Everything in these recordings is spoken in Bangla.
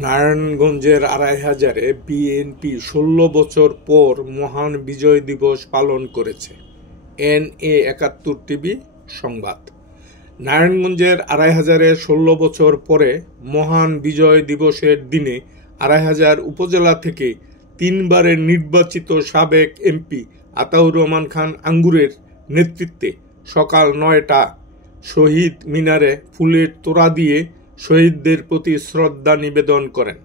নারায়ণগঞ্জের আড়াইহাজারে বিএনপি ১৬ বছর পর মহান বিজয় দিবস পালন করেছে। NA৭১ টিভি সংবাদ। নারায়ণগঞ্জের আড়াইহাজারে ১৬ বছর পরে মহান বিজয় দিবসের দিনে আড়াইহাজার উপজেলা থেকে ৩ বারের নির্বাচিত সাবেক এমপি আতাউর রহমান খান আঙ্গুরের নেতৃত্বে সকাল ৯টা শহীদ মিনারে ফুলের তোড়া দিয়ে শহীদদের প্রতি শ্রদ্ধা নিবেদন করেন।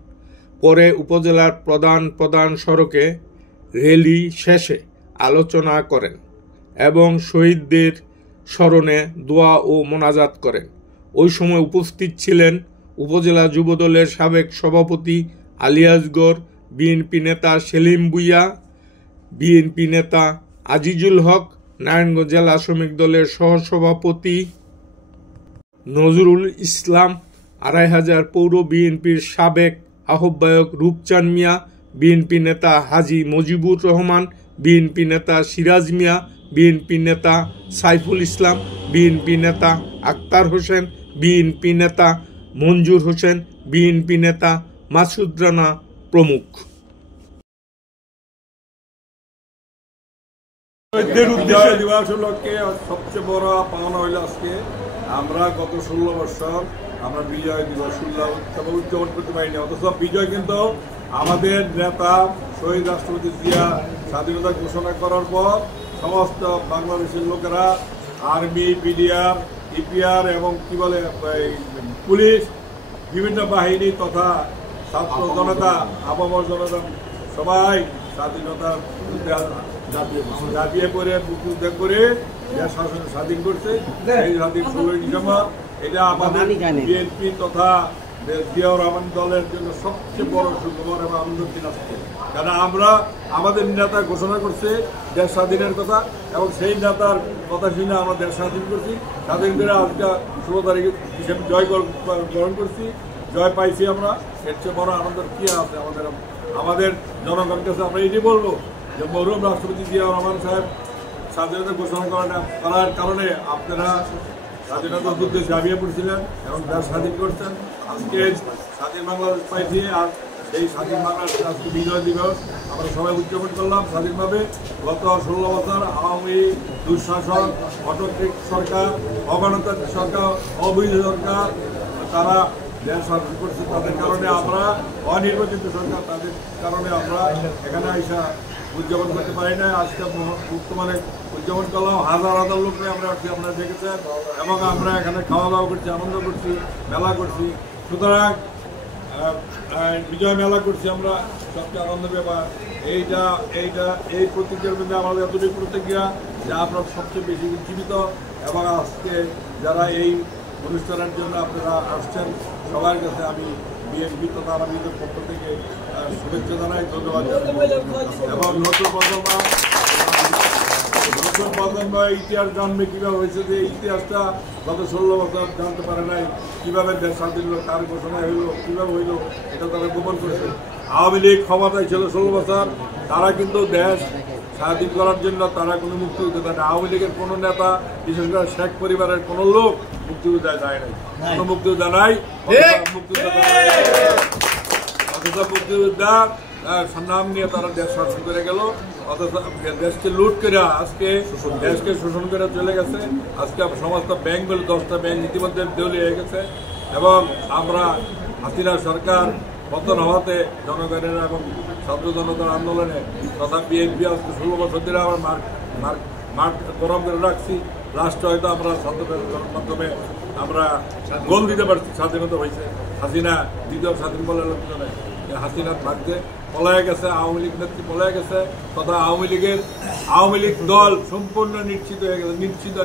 পরে উপজেলার প্রধান সড়কে র্যালি শেষে আলোচনা করেন এবং শহীদদের স্মরণে দোয়া ও মোনাজাত করেন। ওই সময় উপস্থিত ছিলেন উপজেলা যুবদলের সাবেক সভাপতি আলী আসগর, বিএনপি নেতা সেলিম ভূঁইয়া, বিএনপি নেতা আজিজুল হক, নারায়ণগঞ্জ জেলা শ্রমিক দলের সহসভাপতি নজরুল ইসলাম, আড়াইহাজার পৌর বিএনপির সাবেক আহ্বায়ক রূপচান মিয়া, বিএনপি নেতা হাজী মজিবুর রহমান, বিএনপি নেতা সিরাজ মিয়া, বিএনপি নেতা সাইফুল ইসলাম, বিএনপি নেতা আক্তার হোসেন, বিএনপি নেতা মঞ্জুর হোসেন, বিএনপি নেতা মাসুদ রানা প্রমুখ। সবচেয়ে বড় পাওনা হইল আজকে আমরা গত ১৬ বছর আমরা বিজয় দিবস উদযাপন করতে পারিনি, অথচ বিজয় কিন্তু আমাদের নেতা শহীদ রাষ্ট্রপতি জিয়া স্বাধীনতা ঘোষণা করার পর সমস্ত বাংলাদেশের লোকেরা আর্মি, বিডিআর, ইপিআর এবং কি বলে পুলিশ, বিভিন্ন বাহিনী তথা ছাত্র জনতা, আপামর জনতা সবাই স্বাধীনতার ঝাঁপিয়ে পড়ে মুক্তিযুদ্ধ করে শাসন স্বাধীন করছে। এই স্বাধীন ১৬ই ডিসেম্বর এটা আমাদের বিএনপি তথা জিয়াউর রহমান দলের জন্য সবচেয়ে বড় সুখবর এবং আনন্দের দিন আসছে। কারণ আমরা আমাদের নেতা ঘোষণা করছে দেশ স্বাধীনের কথা এবং সেই নেতার কথা শুনে আমরা দেশ স্বাধীন করছি। স্বাধীন করে আজকে ১৬ তারিখে জয় গ্রহণ করছি, জয় পাইছি আমরা। এর চেয়ে বড় আনন্দের কী আছে আমাদের জনগণের কাছে? আমরা এটি বলবো যে মরহুম রাষ্ট্রপতি জিয়াউর রহমান সাহেব স্বাধীনতা ঘোষণা করার কারণে আপনারা স্বাধীনতা যুদ্ধে ঝাঁপিয়ে পড়ছিলেন এবং দেশ স্বাধীন করছেন। আজকে স্বাধীন বাংলাদেশ পাইছি, আর এই স্বাধীন বাংলাদেশ আজকে বিজয় দিবস আমরা সবাই উদযাপন করলাম স্বাধীনভাবে। গত ১৬ বছর আওয়ামী দুঃশাসন, অটোক্রেটিক সরকার, অগণতান্ত্রিক সরকার, অবৈধ সরকার তারা দেশ শাসন করছে। তাদের কারণে আমরা অনির্বাচিত সরকার, তাদের কারণে আমরা এখানে আইসা উদযাপন করতে পারি না। আজকে বর্তমানে উদযাপন করলাম, হাজার লোককে আমরা আসছি, আপনারা দেখেছেন, এবং আমরা এখানে খাওয়া দাওয়া করছি, আনন্দ করছি, মেলা করছি। সুতরাং বিজয় মেলা করছি আমরা, সবচেয়ে আনন্দের ব্যাপার এই প্রতিজ্ঞার মধ্যে আমাদের এতটুকু প্রতিজ্ঞা যে আপনারা সবচেয়ে বেশি উজ্জীবিত, এবং আজকে যারা এই অনুষ্ঠানের জন্য আপনারা আসছেন সবার কাছে আমি বিএনপি তথা আমিদের পক্ষ থেকে শুভেচ্ছা জানাই, ধন্যবাদ জানাই। এবং নতুন প্রজন্ম ইতিহাস জানবে কীভাবে হয়েছে, যে ইতিহাসটা গত ১৬ বছর জানতে পারে নাই, কীভাবে দেশ স্বাধীন হলো, কার ঘোষণা হইলো, কীভাবে হইলো, এটা তারা গোপন করেছে। আওয়ামী লীগ ক্ষমতায় ছিল ১৬ বছর, তারা কিন্তু দেশ স্বাধীন করার জন্য তারা কোনো মুক্তিযুদ্ধ দেয় না। আওয়ামী লীগের কোনো নেতা, বিশেষ করে শেখ পরিবারের কোনো লোক মুক্তিযুদ্ধে যায় নাই, কোনো মুক্তিযুদ্ধ নাই, অথচ মুক্তিযোদ্ধার নাম নিয়ে তারা দেশ শাসন করে গেল, অথচ দেশকে লুট করে আজকে দেশকে শোষণ করে চলে গেছে। আজকে সমস্ত ব্যাংকগুলো 10টা ব্যাংক ইতিমধ্যে দেউলিয়া হয়ে গেছে, এবং আমরা হাসিনা সরকার পতন হওয়াতে জনগণের এবং ছাত্র জনতার আন্দোলনে তথা বিএনপি আজকে 16 বছর ধরে আমরা মাঠ গরম করে রাখছি। রাষ্ট্র হয়তো আমরা ছাত্রদের মাধ্যমে আমরা গোল দিতে পারছি, স্বাধীনতা হয়েছে। হাসিনা দ্বিতীয় স্বাধীন বলে লোকজনে হাসিনার ভাগ্যে পলায় গেছে, আওয়ামী লীগ নেত্রী পলায় গেছে, তথা আওয়ামী লীগ দল সম্পূর্ণ নিশ্চিত হয়ে গেছে, নিশ্চিত।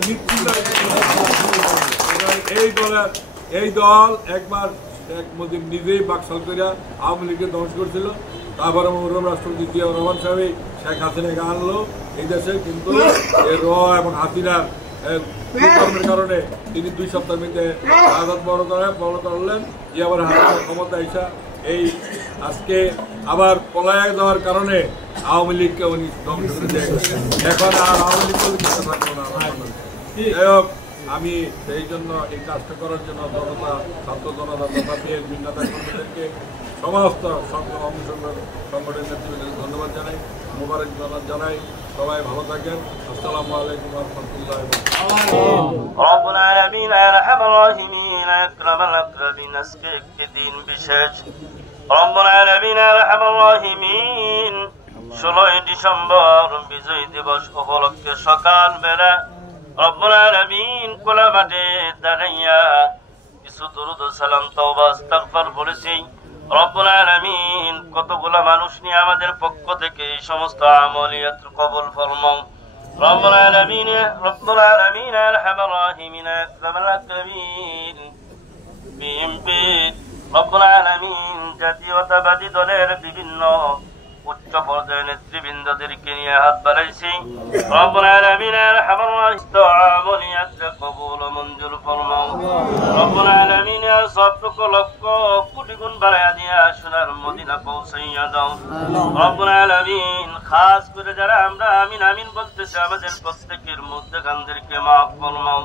এই দল একবার শেখ মুজিব নিজেই বাকশাল করিয়া আওয়ামী লীগকে ধ্বংস করছিল, তারপরে মরহুম রাষ্ট্রপতি জিয়াউর রহমান সাহেব শেখ হাসিনাকে আনলো এই দেশে। কিন্তু এবং হাসিনার কর্মের কারণে তিনি 2 সপ্তাহের মধ্যে আজাদ বড় করলেন, আবার হাসিনা ক্ষমতা আইসা এই আজকে আবার পলায় যাওয়ার কারণে আওয়ামী লীগকে উনি ধ্বংস করে দিয়ে গেছেন। এখন আর আওয়ামী লীগ থাকবো না। যাই হোক, আমি সেই জন্য এই কাজটা করার জন্য জনতা, ছাত্র জনতা তথা বিএনপি নেতা কর্মীদেরকে সমস্ত সংগঠনের নেতৃবৃন্দকে ধন্যবাদ জানাই, মোবারক জানাই। সবাই ভালো থাকেন। আসসালামু আলাইকুম ওয়া রাহমাতুল্লাহি ওয়া বারাকাতুহু। রব্বুল আলামিন আরহামার রাহিমিন আকরামাল আকরামিন, আজকে একটি দিন বিশেষ। রব্বুল আলামিন আরহামার রাহিমিন 16 ডিসেম্বর বিজয় দিবস উপলক্ষে সকালবেলা রব্বুল আলামিন খোলা মাঠে দাঁড়াইয়া কিছু দরুদ ও সালাম তওবা ইস্তিগফার করেছি। রব্বুল আলামিন কতগুলা মানুষ নিয়ে আমাদের পক্ষ থেকে এই সমস্ত আমলিয়াত কবুল ফরমাও। রব্বুল আলামিন আরহামার রাহিমিন আকরামাল আকরামিন, বিএনপি রব্বুল আলামিন জাতীয়তাবাদী দলের বিভিন্ন উচ্চ পর্যায়ের নেতৃবৃন্দদেরকে নিয়ে হাত বাড়াইছি। রব্বুল আলামিন আরহামার আমলিয়াত কবুল ও মঞ্জুর ফরমাও। রব্বুল আলামিন সবটুকু লক্ষ কোটি গুণ বাড়াইয়া দিয়া সোনার মদিনা পৌঁছাইয়া দাও। রব্বুল আলামিন খাস করে যারা আমরা আমিন আমিন বলতেছি, আমাদের প্রত্যেকের মধ্যে গানদেরকে মাফ ফরমাও।